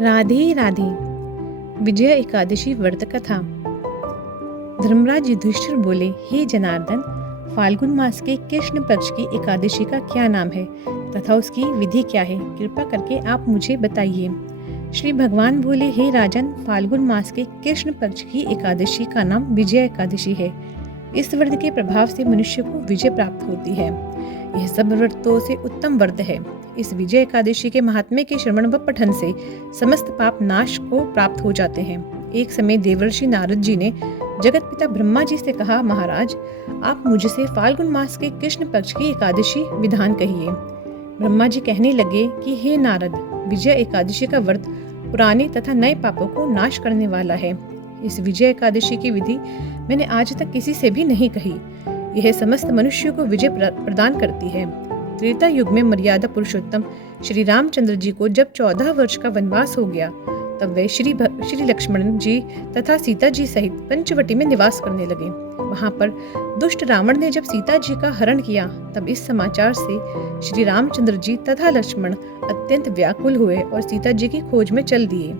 राधे राधे। विजय एकादशी व्रत कथा। धर्मराज युधिष्ठिर बोले, हे जनार्दन, फाल्गुन मास के कृष्ण पक्ष की एकादशी का क्या नाम है तथा उसकी विधि क्या है? कृपा करके आप मुझे बताइए। श्री भगवान बोले, हे राजन, फाल्गुन मास के कृष्ण पक्ष की एकादशी का नाम विजय एकादशी है। इस व्रत के प्रभाव से मनुष्य को विजय प्राप्त होती है। यह सब व्रतों से उत्तम व्रत है। इस विजय एकादशी के महात्म्य के श्रवण व पठन से समस्त पाप नाश को प्राप्त हो जाते हैं। एक समय देवर्षि नारद जी ने जगत पिता ब्रह्मा जी से कहा, महाराज, आप मुझसे फाल्गुन मास के कृष्ण पक्ष की एकादशी विधान कहिए। ब्रह्मा जी कहने लगे कि हे नारद, विजय एकादशी का व्रत पुराने तथा नए पापों को नाश करने वाला है। इस विजय एकादशी की विधि मैंने आज तक किसी से भी नहीं कही। यह समस्त मनुष्यों को विजय प्रदान करती है। त्रेता युग में मर्यादा पुरुषोत्तम श्री रामचंद्र जी को जब 14 वर्ष का वनवास हो गया, तब वे श्री लक्ष्मण जी तथा सीता जी सहित पंचवटी में निवास करने लगे। वहां पर दुष्ट रावण ने जब सीता जी का हरण किया, तब इस समाचार से श्री रामचंद्र जी तथा लक्ष्मण अत्यंत व्याकुल हुए और सीता जी की खोज में चल दिए।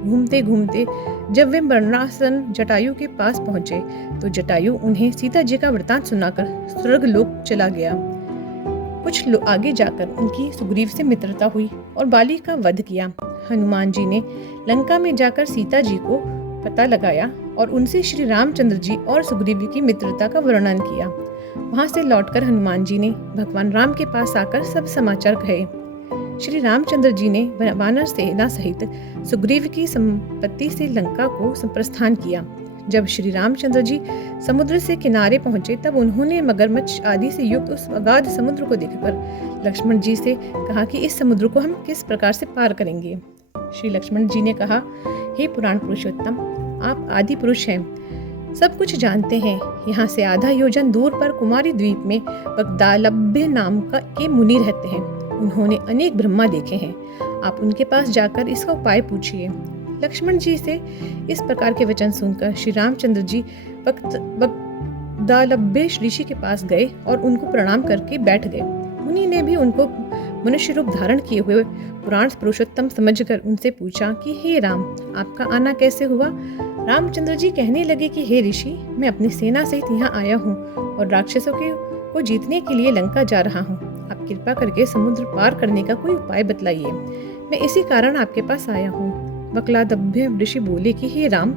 घूमते घूमते जब वे मरणासन जटायु के पास पहुंचे, तो जटायु उन्हें सीता जी का वृतांत सुनाकर स्वर्ग लोक चला गया। कुछ आगे जाकर उनकी सुग्रीव से मित्रता हुई और बाली का वध किया। हनुमान जी ने लंका में जाकर सीता जी को पता लगाया और उनसे श्री रामचंद्र जी और सुग्रीव की मित्रता का वर्णन किया। वहां से लौटकर हनुमान जी ने भगवान राम के पास आकर सब समाचार कहे। श्री रामचंद्र जी ने वानर सेना सहित सुग्रीव की संपत्ति से लंका को प्रस्थान किया। जब श्री रामचंद्र जी समुद्र से किनारे पहुंचे, तब उन्होंने मगरमच्छ आदि से युक्त उस अगाध समुद्र को देखकर लक्ष्मण जी से कहा कि इस समुद्र को हम किस प्रकार से पार करेंगे। श्री लक्ष्मण जी ने कहा, हे पुराण पुरुषोत्तम, आप आदि पुरुष हैं, सब कुछ जानते हैं। यहाँ से आधा योजन दूर पर कुमारी द्वीप में वक्दालभ्य नाम के मुनि रहते हैं। उन्होंने अनेक ब्रह्मा देखे हैं। आप उनके पास जाकर इसका उपाय पूछिए। लक्ष्मण जी से इस प्रकार के वचन सुनकर श्री रामचंद्र जी वक्दालभ्य ऋषि के पास गए और उनको प्रणाम करके बैठ गए। मुनि ने भी उनको मनुष्य रूप धारण किए हुए पुराण पुरुषोत्तम समझकर उनसे पूछा कि हे राम, आपका आना कैसे हुआ? रामचंद्र जी कहने लगे कि हे ऋषि, मैं अपनी सेना सहित यहाँ आया हूँ और राक्षसों को जीतने के लिए लंका जा रहा हूँ। आप कृपा करके समुद्र पार करने का कोई उपाय बतलाइए। मैं इसी कारण आपके पास आया हूँ। वक्लादभ्य ऋषि बोले कि हे राम,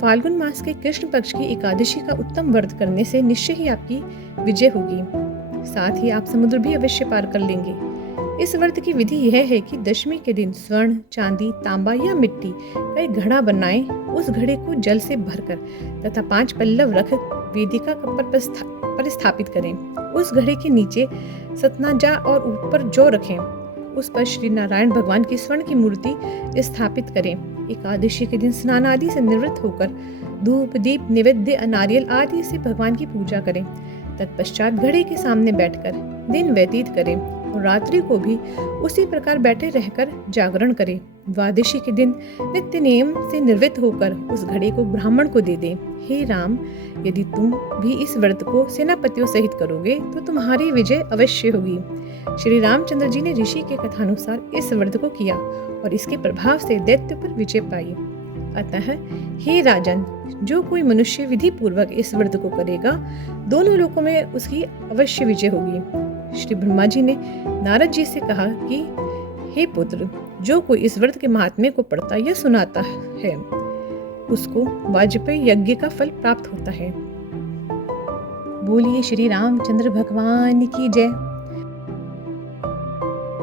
फाल्गुन मास के कृष्ण पक्ष की एकादशी का उत्तम व्रत करने से निश्चय ही आपकी विजय होगी। साथ ही आप समुद्र भी अवश्य पार कर लेंगे। इस व्रत की विधि यह है कि दशमी के दिन स्वर्ण, चांदी, तांबा या मिट्टी का एक घड़ा बनाएं। उस घड़े को जल से भरकर तथा 5 पल्लव रख वेदिका पर स्थापित करें। उस घड़े के नीचे सतनाजा और ऊपर जौ रखें। उस पर श्री नारायण भगवान की स्वर्ण की मूर्ति स्थापित करें। एकादशी के दिन स्नान आदि से निवृत्त होकर धूप, दीप, नैवेद्य, नारियल आदि से भगवान की पूजा करें। तत्पश्चात घड़े के सामने बैठकर दिन व्यतीत करें और रात्रि को भी उसी प्रकार बैठे रहकर जागरण करें। द्वादशी के दिन नित्य नियम से निवृत्त होकर उस घड़े को ब्राह्मण को दे दें। हे राम, यदि तुम भी इस व्रत को सेनापतियों सहित करोगे तो तुम्हारी विजय अवश्य होगी। श्री रामचंद्र जी ने ऋषि के कथानुसार इस व्रत को किया और इसके प्रभाव से दैत्य पर विजय पाई। अतः हे राजन, जो कोई मनुष्य विधि पूर्वक इस व्रत को करेगा, दोनों लोकों में उसकी अवश्य विजय होगी। श्री ब्रह्मा जी ने नारद जी से कहा कि हे पुत्र, जो कोई इस व्रत के महात्म्य को पढ़ता या सुनाता है, उसको वाजपेयी यज्ञ का फल प्राप्त होता है। बोलिए श्री रामचंद्र भगवान की जय।